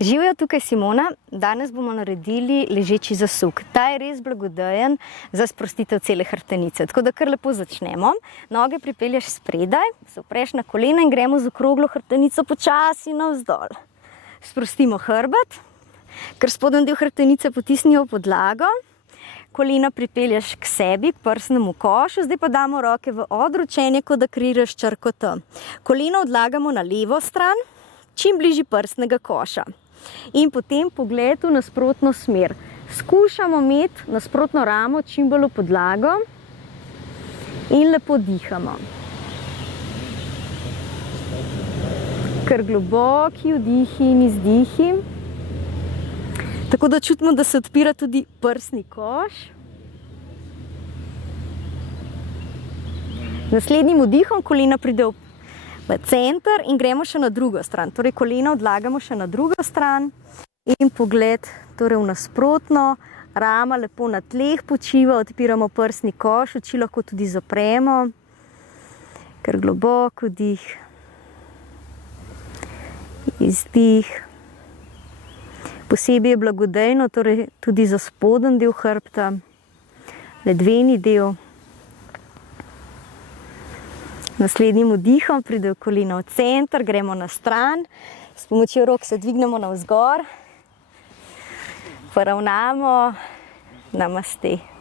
Živijo tukaj Simona, danes bomo naredili ležeči zasuk. Ta je res blagodejen za sprostitev cele hrbtenice, tako da kar lepo začnemo. Noge pripelješ spredaj, se opreš na kolena in gremo z okroglo hrbtenico počasi navzdol. Sprostimo hrbet, ker spodnji del hrbtenice potisnijo v podlago. Kolena pripelješ k sebi, k prsnemu košu, zdaj pa damo roke v odročenje, kot da kreiraš črko T. Koleno odlagamo na levo stran, čim bližje prsnega koša. In potem pogled v nasprotno smer. Skušamo imeti nasprotno ramo čim bolj v podlago in lepo dihamo. Kar globoki vdihi in izdihi. Tako da čutimo, da se odpira tudi prsni koš. Naslednjim vdihom kolena pride v center in gremo še na drugo stran. Torej kolena odlagamo še na drugo stran in pogled torej v nasprotno. Rama lepo na tleh počiva, odpiramo prsni koš, oči lahko tudi zapremo. Kar globok vdih. Izdih. Posebej je blagodejno, torej tudi za spodnji del hrbta, ledveni del. Naslednjim vdihom pridejo kolena v center, gremo na stran, s pomočjo rok se dvignemo navzgor, poravnamo, namaste.